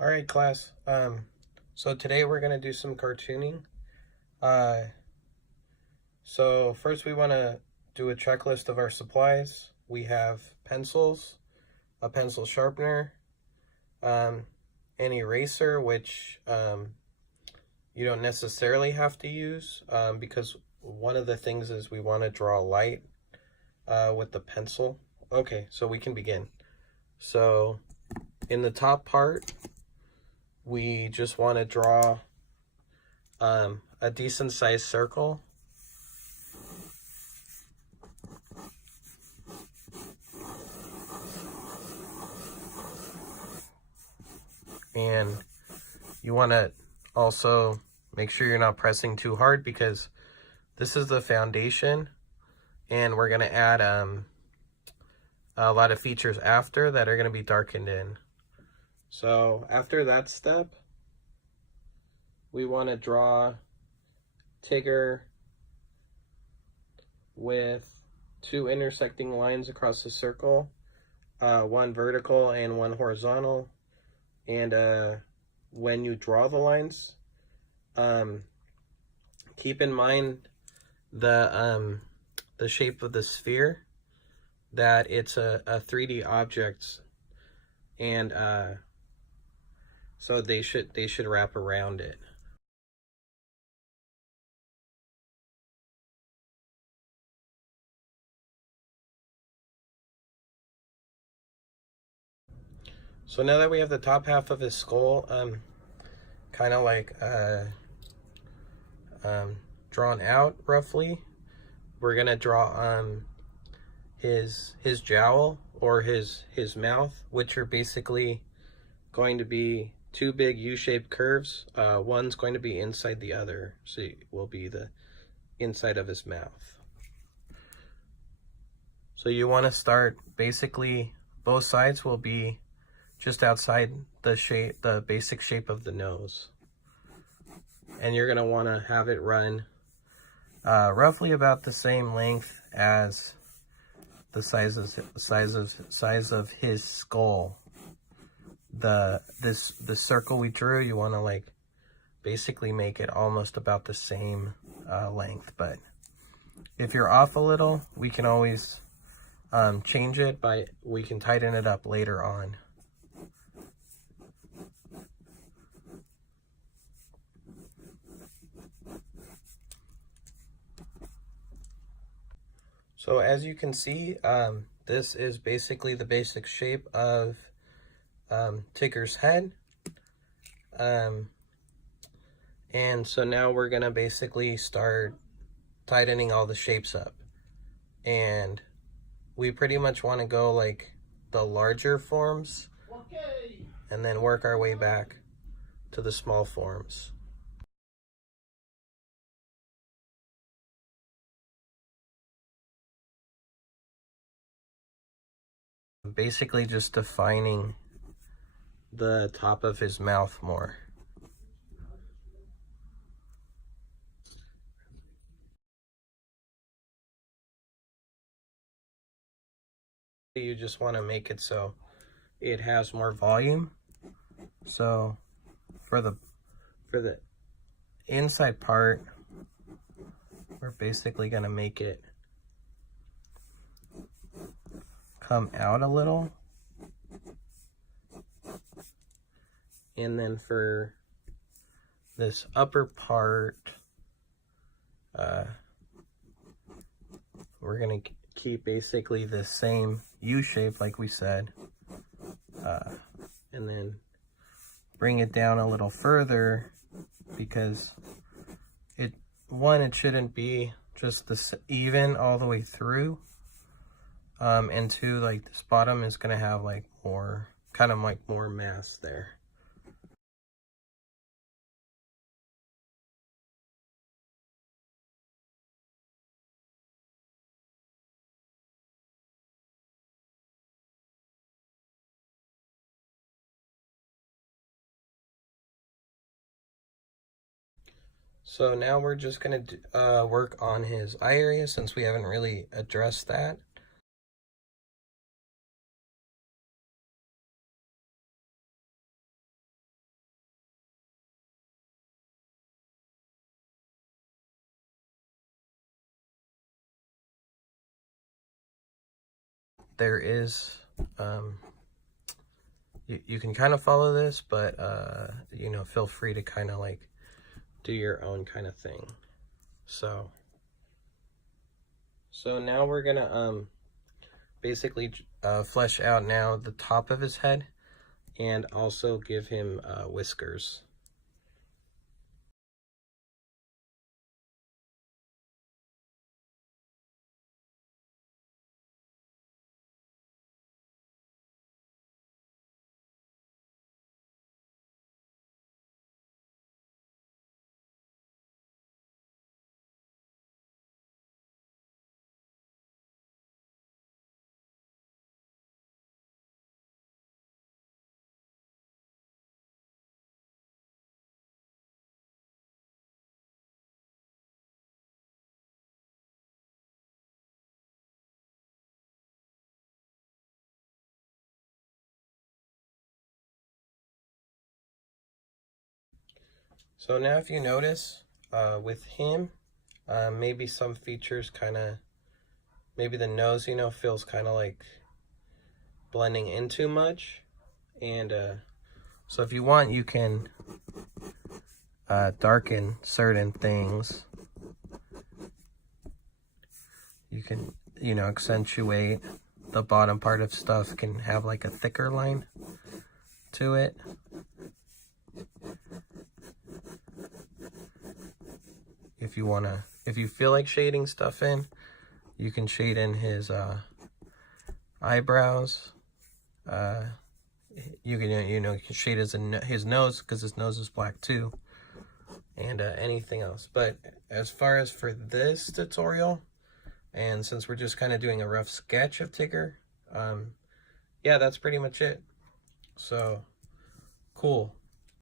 All right, class. So today we're gonna do some cartooning. Uh, so first we want to do a checklist of our supplies. We have pencils, a pencil sharpener, um, an eraser, which you don't necessarily have to use because one of the things is we want to draw light with the pencil. Okay, so we can begin. So in the top part, we just want to draw a decent sized circle. And you want to also make sure you're not pressing too hard because this is the foundation and we're going to add a lot of features after that are going to be darkened in. So after that step, we want to draw Tigger with two intersecting lines across the circle, one vertical and one horizontal. And when you draw the lines, keep in mind the shape of the sphere, that it's a 3D object, and so they should wrap around it. So now that we have the top half of his skull kind of like drawn out roughly, we're gonna draw his jowl or his mouth, which are basically going to be two big U-shaped curves. One's going to be inside the other, so it will be the inside of his mouth. So you want to start, basically both sides will be just outside the shape, the basic shape of the nose. And you're gonna want to have it run roughly about the same length as the size of his skull. The circle we drew, you want to like basically make it almost about the same length. But if you're off a little, we can always change it we can tighten it up later on. So as you can see, this is basically the basic shape of Tigger's head. And so now we're gonna basically start tightening all the shapes up. And we pretty much want to go like the larger forms, and then work our way back to the small forms. Basically just defining the top of his mouth more. You just want to make it so it has more volume. So for the inside part, we're basically going to make it come out a little. And then for this upper part, we're going to keep basically the same U shape like we said, and then bring it down a little further because it shouldn't be just this even all the way through, and two, like this bottom is going to have like more kind of like more mass there. So now we're just going to work on his eye area since we haven't really addressed that. there is, you can kind of follow this, but, you know, feel free to kind of like do your own kind of thing. So now we're gonna, basically, flesh out now the top of his head and also give him, whiskers. So now if you notice, with him, maybe some features kind of, maybe the nose, you know, feels kind of like blending in too much. And so if you want, you can darken certain things. You can, you know, accentuate the bottom part of stuff, can have like a thicker line to it. If you want to, if you feel like shading stuff in, you can shade in his eyebrows. You can, you know, you can shade his nose, because his nose is black too, and anything else. But as far as for this tutorial, and since we're just kind of doing a rough sketch of Tigger, yeah, that's pretty much it. So, cool.